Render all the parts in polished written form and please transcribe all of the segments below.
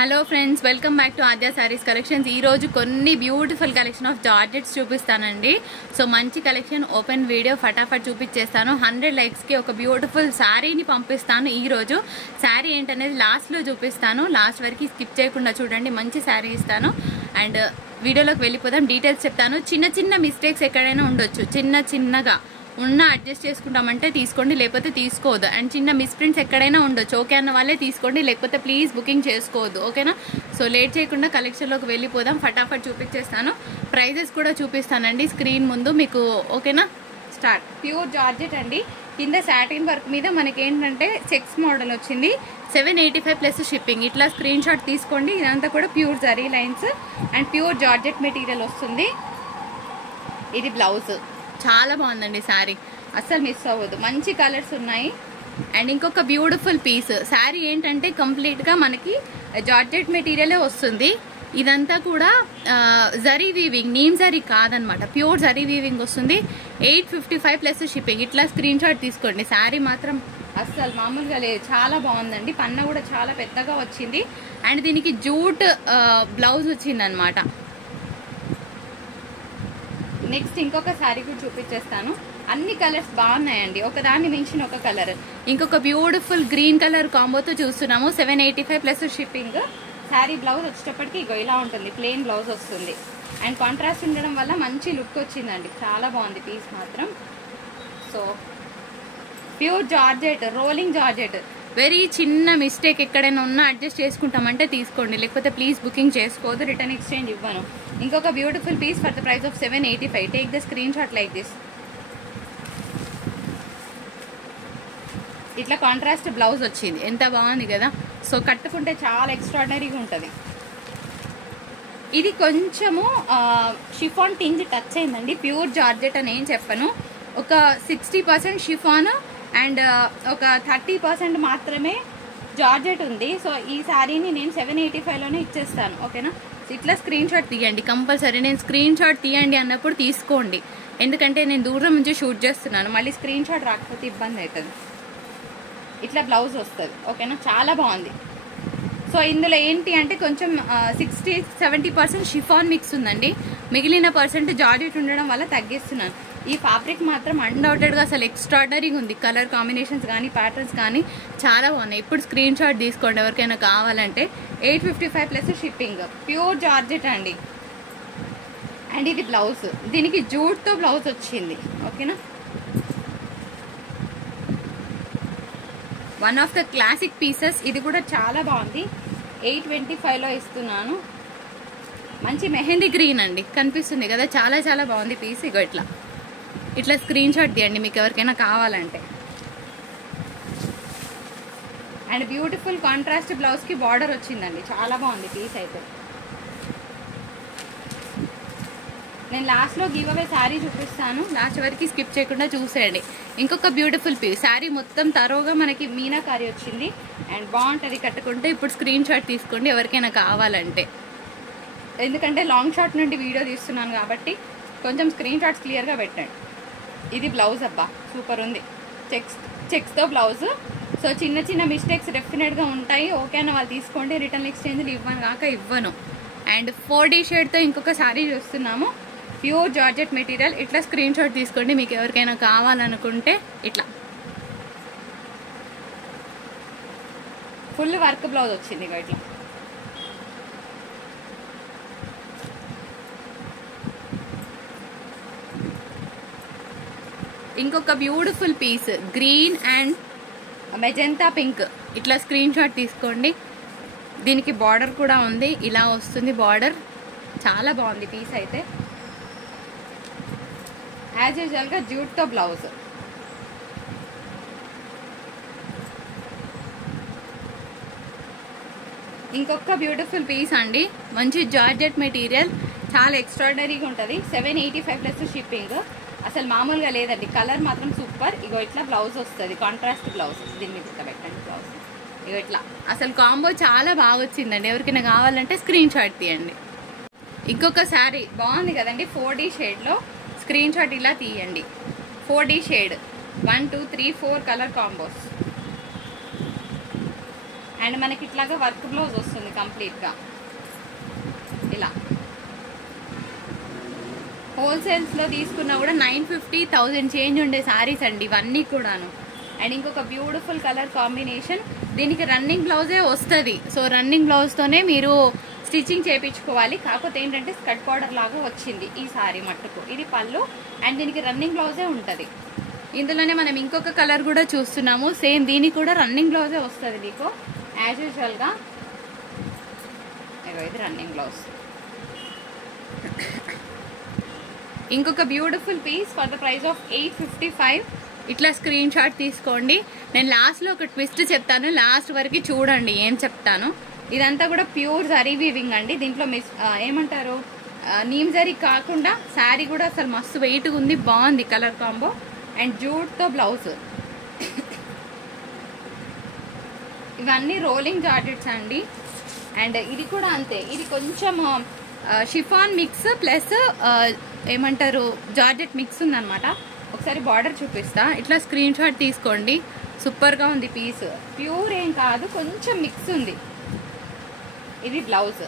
Hello friends, welcome back to Aadya saris collections. ఈ రోజు కొన్ని బ్యూటిఫుల్ కలెక్షన్ ఆఫ్ జార్జెట్స్ చూపిస్తానండి. సో మంచి కలెక్షన్, ఓపెన్ వీడియో ఫటాఫట్ చూపించేస్తాను. 100 లైక్స్కి ఒక బ్యూటిఫుల్ శారీని పంపిస్తాను. ఈ రోజు శారీ ఏంటనేది లాస్ట్లో చూపిస్తాను. లాస్ట్ వరకు స్కిప్ చేయకుండా చూడండి, మంచి శారీ ఇస్తాను. అండ్ వీడియోలోకి వెళ్ళిపోదాం. డీటెయిల్స్ చెప్తాను. చిన్న చిన్న మిస్టేక్స్ ఎక్కడైనా ఉండొచ్చు, చిన్నగా ఉన్న అడ్జస్ట్ చేసుకుంటామంటే తీసుకోండి, లేకపోతే తీసుకోవద్దు. అండ్ చిన్న మిస్ప్రింట్స్ ఎక్కడైనా ఉండొచ్చు. ఓకే అన్న వాళ్ళే తీసుకోండి, లేకపోతే ప్లీజ్ బుకింగ్ చేసుకోవద్దు. ఓకేనా? సో లేట్ చేయకుండా కలెక్షన్లోకి వెళ్ళిపోదాం. ఫటాఫట్ చూపించేస్తాను. ప్రైజెస్ కూడా చూపిస్తానండి స్క్రీన్ ముందు మీకు. ఓకేనా? స్టార్ట్. ప్యూర్ జార్జెట్ అండి. కింద సాటిన్ వర్క్ మీద మనకి ఏంటంటే చెక్స్ మోడల్ వచ్చింది. 785 ప్లస్ షిప్పింగ్. ఇట్లా స్క్రీన్ షాట్ తీసుకోండి. ఇదంతా కూడా pure zari lines and pure georgette material వస్తుంది. ఇది బ్లౌజ్. చాలా బాగుందండి శారీ, అస్సలు మిస్ అవ్వదు. మంచి కలర్స్ ఉన్నాయి. అండ్ ఇంకొక బ్యూటిఫుల్ పీస్. శారీ ఏంటంటే కంప్లీట్గా మనకి జార్జెట్ మెటీరియలే వస్తుంది. ఇదంతా కూడా జరీ వీవింగ్, నీమ్ జరీ కాదనమాట, ప్యూర్ జరీ వీవింగ్ వస్తుంది. 855 ప్లస్ షిప్పింగ్. ఇట్లా స్క్రీన్ షాట్ తీసుకోండి. శారీ మాత్రం అస్సలు మామూలుగా లేదు, చాలా బాగుందండి. పన్న కూడా చాలా పెద్దగా వచ్చింది. అండ్ దీనికి జూట్ బ్లౌజ్ వచ్చింది అనమాట. నెక్స్ట్ ఇంకొక శారీ కూడా చూపించేస్తాను. అన్ని కలర్స్ బాగున్నాయండి, ఒకదాన్ని మించిన ఒక కలర్. ఇంకొక బ్యూటిఫుల్ గ్రీన్ కలర్ కాంబోతో చూస్తున్నాము. 785 ప్లస్ షిప్పింగ్. శారీ బ్లౌజ్ వచ్చేటప్పటికి ఇగో ఇలా ఉంటుంది, ప్లెయిన్ బ్లౌజ్ వస్తుంది. అండ్ కాంట్రాస్ట్ ఉండడం వల్ల మంచి లుక్ వచ్చిందండి, చాలా బాగుంది పీస్ మాత్రం. So pure georgette, rolling georgette. Very చిన్న మిస్టేక్ ఎక్కడైనా ఉన్నా అడ్జస్ట్ చేసుకుంటామంటే తీసుకోండి, లేకపోతే ప్లీజ్ బుకింగ్ చేసుకోవద్దు. రిటర్న్ ఎక్స్చేంజ్ ఇవ్వను. ఇంకొక beautiful piece for the price of 785. Take the screenshot like this. ఇట్లా కాంట్రాస్ట్ బ్లౌజ్ వచ్చింది, ఎంత బాగుంది కదా. సో కట్టుకుంటే చాలా ఎక్స్ట్రాడినరీగా ఉంటుంది. ఇది కొంచెము షిఫాన్ టింజ్ టచ్ అయిందండి. ప్యూర్ జార్జెట్ అని ఏం చెప్పను. ఒక 60% షిఫాన్ అండ్ ఒక 30% మాత్రమే జార్జెట్ ఉంది. సో ఈ శారీని నేను 785లోనే ఇచ్చేస్తాను. ఓకేనా? ఇట్లా స్క్రీన్ షాట్ తీయండి కంపల్సరీ. నేను స్క్రీన్ షాట్ తీయండి అన్నప్పుడు తీసుకోండి, ఎందుకంటే నేను దూరం నుంచి షూట్ చేస్తున్నాను. మళ్ళీ స్క్రీన్ షాట్ రాకపోతే ఇబ్బంది అవుతుంది. ఇట్లా బ్లౌజ్ వస్తుంది. ఓకేనా? చాలా బాగుంది. సో ఇందులో ఏంటి అంటే కొంచెం 60-70% షిఫాన్ మిక్స్ ఉందండి. మిగిలిన పర్సెంట్ జార్జెట్ ఉండడం వల్ల తగ్గిస్తున్నాను. ఈ ఫ్యాబ్రిక్ మాత్రం అన్డౌటెడ్గా అసలు ఎక్స్ట్రాడనరీగా ఉంది. కలర్ కాంబినేషన్స్ కానీ ప్యాటర్న్స్ కానీ చాలా బాగున్నాయి. ఇప్పుడు స్క్రీన్ షాట్ తీసుకోండి ఎవరికైనా కావాలంటే. 855 ప్లస్ షిప్పింగ్. ప్యూర్ జార్జెట్ అండి. అండ్ ఇది బ్లౌజ్, దీనికి జూట్తో బ్లౌజ్ వచ్చింది. ఓకేనా? One of the classic pieces. ఇది కూడా చాలా బాగుంది. 825లో ఇస్తున్నాను. మంచి మెహందీ గ్రీన్ అండి, కనిపిస్తుంది కదా, చాలా చాలా బాగుంది పీస్. ఇగో ఇట్లా స్క్రీన్ షాట్ తీయండి మీకు ఎవరికైనా కావాలంటే. అండ్ బ్యూటిఫుల్ కాంట్రాస్ట్ బ్లౌజ్కి బార్డర్ వచ్చిందండి, చాలా బాగుంది పీస్ అయితే. నేను లాస్ట్లో గివ్ అవే శారీ చూపిస్తాను, లాస్ట్ వరకు స్కిప్ చేయకుండా చూసేయండి. ఇంకొక బ్యూటిఫుల్ పీస్. శారీ మొత్తం తరోగా మనకి మీనాకారి వచ్చింది అండ్ బాగుంటుంది కట్టుకుంటే. ఇప్పుడు స్క్రీన్ షాట్ తీసుకోండి ఎవరికైనా కావాలంటే, ఎందుకంటే లాంగ్ షాట్ నుండి వీడియో తీస్తున్నాను కాబట్టి కొంచెం స్క్రీన్ షాట్స్ క్లియర్గా పెట్టండి. ఇది బ్లౌజ్. అబ్బా సూపర్ ఉంది, చెక్స్తో బ్లౌజ్. సో చిన్న చిన్న మిస్టేక్స్ డెఫినెట్గా ఉంటాయి. ఓకే అన్న వాళ్ళు తీసుకోండి, రిటర్న్ ఎక్స్చేంజ్లు ఇవ్వను. అండ్ 4D షేడ్తో ఇంకొక శారీ చూస్తున్నాము. Pure georgette material. ఇట్లా స్క్రీన్ షాట్ తీసుకోండి మీకు ఎవరికైనా కావాలనుకుంటే. ఇట్లా ఫుల్ వర్క్ బ్లౌజ్ వచ్చింది ఇట్లా. ఇంకొక beautiful piece green and magenta pink. ఇట్లా స్క్రీన్ షాట్ తీసుకోండి. దీనికి బార్డర్ కూడా ఉంది, ఇలా వస్తుంది బార్డర్. చాలా బాగుంది పీస్ అయితే. యాజ్ యూజువల్గా జూట్తో బ్లౌజ్. ఇంకొక బ్యూటిఫుల్ పీస్ అండి, మంచి జార్జెట్ మెటీరియల్, చాలా ఎక్స్ట్రాడినరీగా ఉంటుంది. 785 ప్లస్ షిప్పింగ్. అసలు మామూలుగా లేదండి, కలర్ మాత్రం సూపర్. ఇగో ఇట్లా బ్లౌజ్ వస్తుంది, కాంట్రాస్ట్ బ్లౌజ్. దీని మీద పెట్టండి బ్లౌజ్. ఇగో ఇట్లా అసలు కాంబో చాలా బాగా వచ్చిందండి. ఎవరికైనా కావాలంటే స్క్రీన్ షాట్ తీయండి. ఇంకొక శారీ బాగుంది కదండి, 4D షేడ్లో. స్క్రీన్ షాట్ ఇలా తీయండి. 4D shade, 1 2 3 4 colour combos. And మనకి ఇట్లాగా వర్క్ బ్లౌజ్ వస్తుంది వస్తుంది కంప్లీట్గా ఇలా. హోల్సేల్స్లో తీసుకున్నా కూడా 950, 1000 చేంజ్ ఉండే శారీస్ అండి ఇవన్నీ కూడాను. అండ్ ఇంకొక బ్యూటిఫుల్ కలర్ కాంబినేషన్. దీనికి రన్నింగ్ బ్లౌజే వస్తుంది. సో రన్నింగ్ బ్లౌజ్తోనే మీరు స్టిచ్చింగ్ చేయించుకోవాలి. కాకపోతే ఏంటంటే స్కర్ట్ బార్డర్ లాగా వచ్చింది ఈ శారీ మట్టుకు. ఇది పళ్ళు అండ్ దీనికి రన్నింగ్ బ్లౌజే ఉంటుంది. ఇందులోనే మనం ఇంకొక కలర్ కూడా చూస్తున్నాము. సేమ్ దీనికి కూడా రన్నింగ్ బ్లౌజే వస్తుంది మీకు యాజ్ యూజువల్గా. ఇది రన్నింగ్ బ్లౌజ్. ఇంకొక beautiful piece for the price of 855. ఇట్లా స్క్రీన్ షాట్ తీసుకోండి. నేను లాస్ట్లో ఒక ట్విస్ట్ చెప్తాను, లాస్ట్ వరకు చూడండి ఏం చెప్తాను. ఇదంతా కూడా ప్యూర్ జరీ వీవింగ్ అండి. దీంట్లో ఏమంటారు నీమ్ జరీ కాకుండా శారీ కూడా అసలు మస్తు వెయిట్గా ఉంది, బాగుంది కలర్ కాంబో. అండ్ జూట్తో బ్లౌజ్. ఇవన్నీ రోలింగ్ జార్జెట్స్ అండి. అండ్ ఇది కూడా అంతే, ఇది కొంచెం షిఫాన్ మిక్స్ ప్లస్ ఏమంటారు జార్జెట్ మిక్స్ ఉందన్నమాట. ఒకసారి బార్డర్ చూపిస్తా, ఇట్లా స్క్రీన్ షాట్ తీసుకోండి. సూపర్గా ఉంది పీస్, ప్యూర్ ఏం కాదు, కొంచెం మిక్స్ ఉంది. ఇది బ్లౌజ్,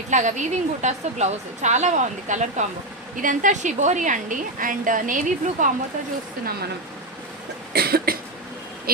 ఇట్లాగా వీవింగ్ బూటాస్తో బ్లౌజ్ చాలా బాగుంది కలర్ కాంబో. ఇదంతా షిబోరి అండి అండ్ నేవీ బ్లూ కాంబోతో చూస్తున్నాం మనం.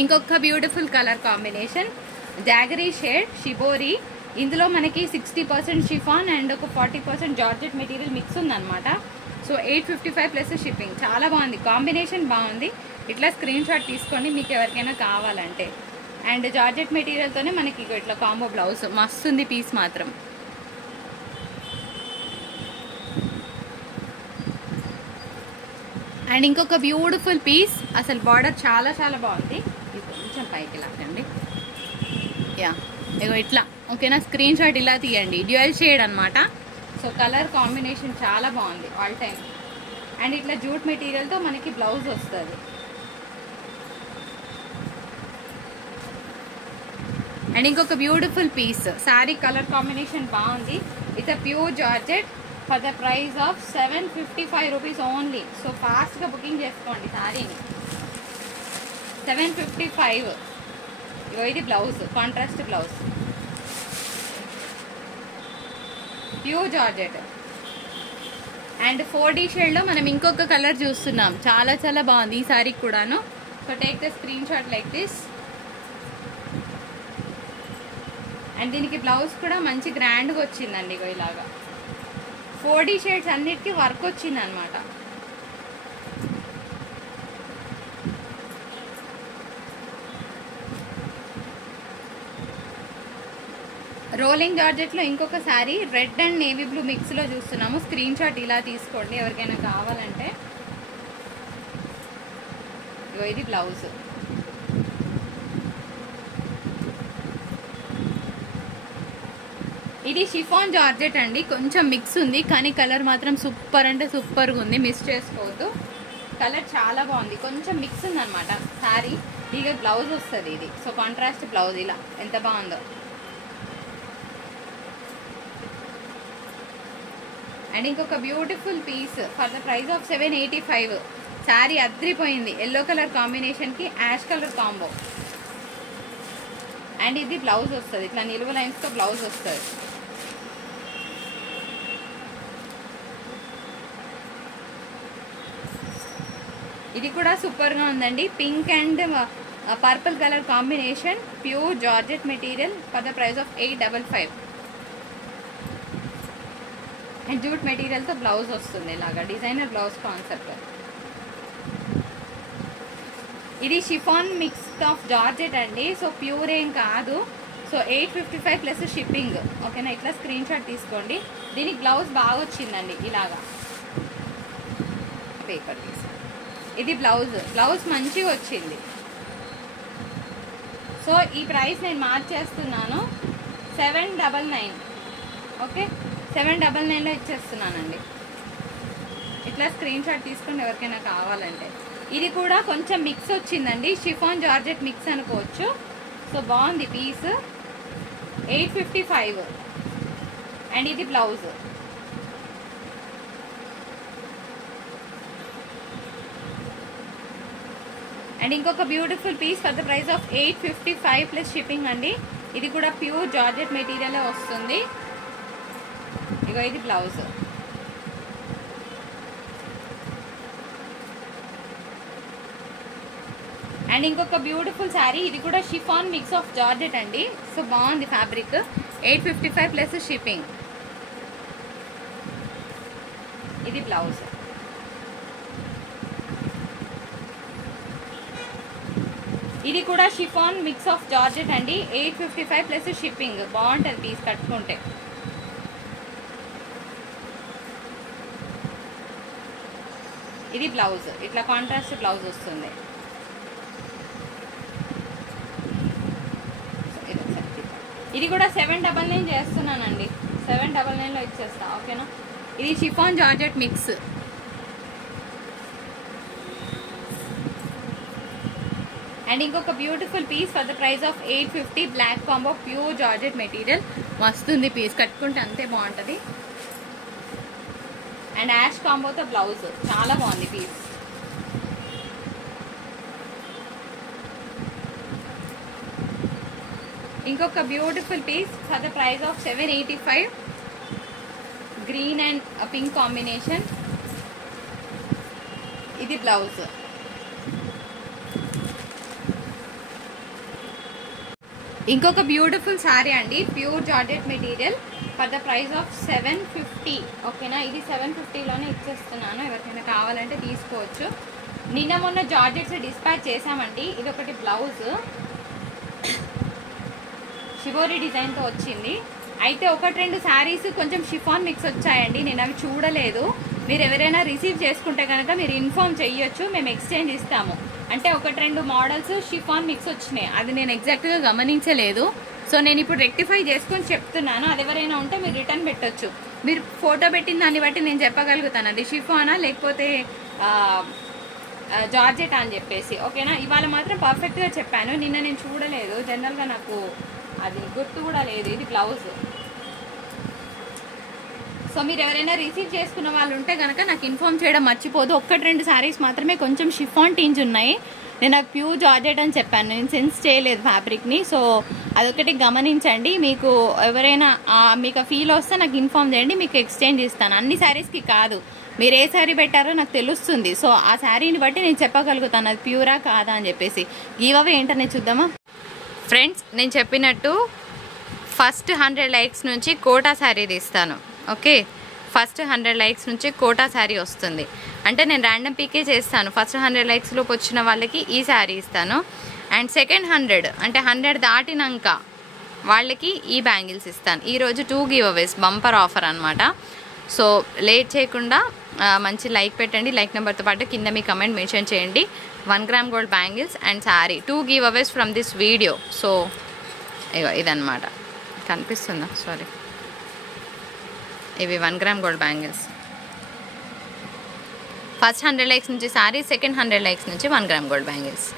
ఇంకొక beautiful colour combination jaggery shade shibori. ఇందులో మనకి 60% షిఫాన్ అండ్ ఒక 40% జార్జెట్ మెటీరియల్ మిక్స్ ఉందన్నమాట. So 855 plus shipping. చాలా బాగుంది, కాంబినేషన్ బాగుంది. ఇట్లా స్క్రీన్ షాట్ తీసుకోండి మీకు ఎవరికైనా కావాలంటే. అండ్ జార్జెట్ మెటీరియల్తోనే మనకి ఇట్లా కాంబో బ్లౌజ్ మస్తుంది పీస్ మాత్రం. అండ్ ఇంకొక బ్యూటిఫుల్ పీస్, అసలు బార్డర్ చాలా చాలా బాగుంది. ఇది కొంచెం పైకి లాగండి, యా ఇగో ఇట్లా ఓకేనా. స్క్రీన్ షాట్ ఇలా తీయండి, డ్యూయల్ షేడ్ అనమాట. సో కలర్ కాంబినేషన్ చాలా బాగుంది ఆల్ టైమ్. అండ్ ఇట్లా జూట్ మెటీరియల్తో మనకి బ్లౌజ్ వస్తుంది. అండ్ ఇంకొక beautiful piece, sari colour combination బాగుంది. It's pure georgette for the price of 755 rupees only. So ఫాస్ట్గా బుకింగ్ చేసుకోండి శారీని. 755. ఇగో ఇది blouse, contrast blouse, pure georgette. And 4D షేడ్లో మనం ఇంకొక కలర్ చూస్తున్నాం, చాలా చాలా బాగుంది ఈ శారీకి కూడాను. So take the screenshot like this. And దీనికి బ్లౌజ్ కూడా మంచి గ్రాండ్గా వచ్చిందండి. ఇగో ఇలాగా 4D షేడ్స్ అన్నిటికీ వర్క్ వచ్చింది అనమాట. రోలింగ్ జార్జెట్లో ఇంకొక sari red and navy blue మిక్స్లో చూస్తున్నాము. స్క్రీన్ షాట్ ఇలా తీసుకోండి ఎవరికైనా కావాలంటే. ఇది బ్లౌజ్. ఇది షిఫాన్ జార్జెట్ అండి, కొంచెం మిక్స్ ఉంది కానీ కలర్ మాత్రం సూపర్ అంటే సూపర్గా ఉంది, మిస్ చేసుకోవద్దు. కలర్ చాలా బాగుంది, కొంచెం మిక్స్ ఉందన్నమాట శారీ. ఇక బ్లౌజ్ వస్తుంది ఇది. సో కాంట్రాస్ట్ బ్లౌజ్ ఇలా ఎంత బాగుందో. అండ్ ఇంకొక beautiful piece for the price of 785. Sari అద్రిపోయింది, ఎల్లో కలర్ కాంబినేషన్కి యాష్ కలర్ కాంబో. అండ్ ఇది బ్లౌజ్ వస్తుంది, ఇట్లా నిలువ లైన్స్తో బ్లౌజ్ వస్తుంది. ఇది కూడా సూపర్గా ఉందండి, pink and purple colour combination, pure georgette material for the price of 855. And jute మెటీరియల్తో బ్లౌజ్ వస్తుంది ఇలాగా, డిజైనర్ బ్లౌజ్ కాన్సెప్ట్. ఇది షిఫాన్ మిక్స్ ఆఫ్ జార్జెట్ అండి, సో ప్యూర్ ఏం కాదు. సో 855 ప్లస్ షిప్పింగ్ ఓకేనా. ఇట్లా స్క్రీన్ షాట్ తీసుకోండి. దీనికి బ్లౌజ్ బాగా వచ్చిందండి ఇలాగా, పేపర్ తీసి. ఇది బ్లౌజ్ మంచిగా వచ్చింది. సో ఈ ప్రైస్ నేను మార్చేస్తున్నాను 799. ఓకే 799లో ఇచ్చేస్తున్నానండి. ఇట్లా స్క్రీన్ షాట్ తీసుకుని ఎవరికైనా కావాలంటే. ఇది కూడా కొంచెం మిక్స్ వచ్చిందండి, షిఫాన్ జార్జెట్ మిక్స్ అనుకోవచ్చు. సో బాగుంది పీస్. 855. అండ్ ఇది బ్లౌజ్. అండ్ ఇంకొక beautiful piece for the price of 855 plus shipping అండి. ఇది కూడా ప్యూర్ జార్జెట్ మెటీరియలే వస్తుంది. ఇగో ఇది బ్లౌజ్. అండ్ ఇంకొక బ్యూటిఫుల్ శారీ, ఇది కూడా షిఫాన్ మిక్స్ ఆఫ్ జార్జెట్ అండి. సో బాగుంది ఫ్యాబ్రిక్. 855 plus shipping. ఇది బ్లౌజ్. ఇది కూడా షిఫాన్ మిక్స్ ఆఫ్ జార్జెట్ అండి. 855 ప్లస్ షిప్పింగ్. బాగుంటుంది పీస్ కట్టుకుంటే. ఇది బ్లౌజ్. ఇట్లా కాంట్రాస్ట్ బ్లౌజ్ వస్తుంది. ఇది కూడా 799 చేస్తున్నానండి. 799లో ఇచ్చేస్తా, ఓకేనా. ఇది షిఫాన్ జార్జెట్ మిక్స్. అండ్ ఇంకొక beautiful piece for the price of 850 black combo pure georgette material. మస్తుంది పీస్ కట్టుకుంటే, అంతే బాగుంటుంది. అండ్ యాష్ కాంబోతో బ్లౌజ్ చాలా బాగుంది పీస్. ఇంకొక beautiful piece for the price of 785 green and pink combination. ఇది బ్లౌజ్. ఇంకొక బ్యూటిఫుల్ శారీ అండి, pure georgette material for the price of 750, ఓకేనా. ఇది 750లోనే ఇచ్చేస్తున్నాను. ఎవరికైనా కావాలంటే తీసుకోవచ్చు. నిన్న మొన్న జార్జెట్స్ డిస్పాచ్ చేసామండి. ఇది ఒకటి బ్లౌజ్ షిబోరి డిజైన్తో వచ్చింది. అయితే 1-2 శారీస్ కొంచెం షిఫాన్ మిక్స్ వచ్చాయండి. నేను అవి చూడలేదు. మీరు ఎవరైనా రిసీవ్ చేసుకుంటే కనుక మీరు ఇన్ఫార్మ్ చెయ్యొచ్చు, మేము ఎక్స్చేంజ్ ఇస్తాము. అంటే 1-2 మోడల్స్ షిఫాన్ మిక్స్ వచ్చినాయి, అది నేను ఎగ్జాక్ట్గా గమనించలేదు. సో నేను ఇప్పుడు రెక్టిఫై చేసుకొని చెప్తున్నాను. అది ఎవరైనా ఉంటే మీరు రిటర్న్ పెట్టొచ్చు. మీరు ఫోటో పెట్టిన దాన్ని బట్టి నేను చెప్పగలుగుతాను అది షిఫానా లేకపోతే జార్జెట్ అని చెప్పేసి, ఓకేనా. ఇవాళ మాత్రం పర్ఫెక్ట్గా చెప్పాను. నిన్న నేను చూడలేదు, జనరల్గా నాకు అది గుర్తు కూడా లేదు. ఇది బ్లౌజ్. సో మీరు ఎవరైనా రిసీవ్ చేసుకున్న వాళ్ళు ఉంటే కనుక నాకు ఇన్ఫార్మ్ చేయడం మర్చిపోదు. 1-2 శారీస్ మాత్రమే కొంచెం షిఫాన్ టింజ్ ఉన్నాయి. నేను నాకు ప్యూర్ జార్జెట్ అని చెప్పాను, నేను సెన్స్ చేయలేదు ఫ్యాబ్రిక్ని. సో అదొకటి గమనించండి. మీకు ఎవరైనా మీకు ఫీల్ వస్తే నాకు ఇన్ఫార్మ్ చేయండి, మీకు ఎక్స్చేంజ్ ఇస్తాను. అన్ని శారీస్కి కాదు, మీరు ఏ శారీ పెట్టారో నాకు తెలుస్తుంది. సో ఆ శారీని బట్టి నేను చెప్పగలుగుతాను అది ప్యూరా కాదా అని చెప్పేసి. గివ్ అవే ఏంటనే చూద్దామా ఫ్రెండ్స్. నేను చెప్పినట్టు ఫస్ట్ 100 లైక్స్ నుంచి కోటా శారీ తీస్తాను, ఓకే. ఫస్ట్ 100 లైక్స్ నుంచి కోటా శారీ వస్తుంది. అంటే నేను ర్యాండమ్ పీకే చేస్తాను. ఫస్ట్ 100 లైక్స్ లోపు వచ్చిన వాళ్ళకి ఈ శారీ ఇస్తాను. అండ్ సెకండ్ 100 అంటే 100 దాటినాక వాళ్ళకి ఈ బ్యాంగిల్స్ ఇస్తాను. ఈరోజు 2 గివ్ అవేస్ బంపర్ ఆఫర్ అనమాట. సో లేట్ చేయకుండా మంచి లైక్ పెట్టండి. లైక్ నెంబర్తో పాటు కింద మీ కమెంట్ మెన్షన్ చేయండి. 1 gram gold bangles and sari 2 giveaways from this video. So ఇగో ఇదన్నమాట, కనిపిస్తుందా? సారీ, ఇవి 1 gram gold bangles. First 100 likes నుంచి శారీ, సెకండ్ 100 లైక్స్ నుంచి 1 గ్రామ్ గోల్డ్ బ్యాంగిల్స్.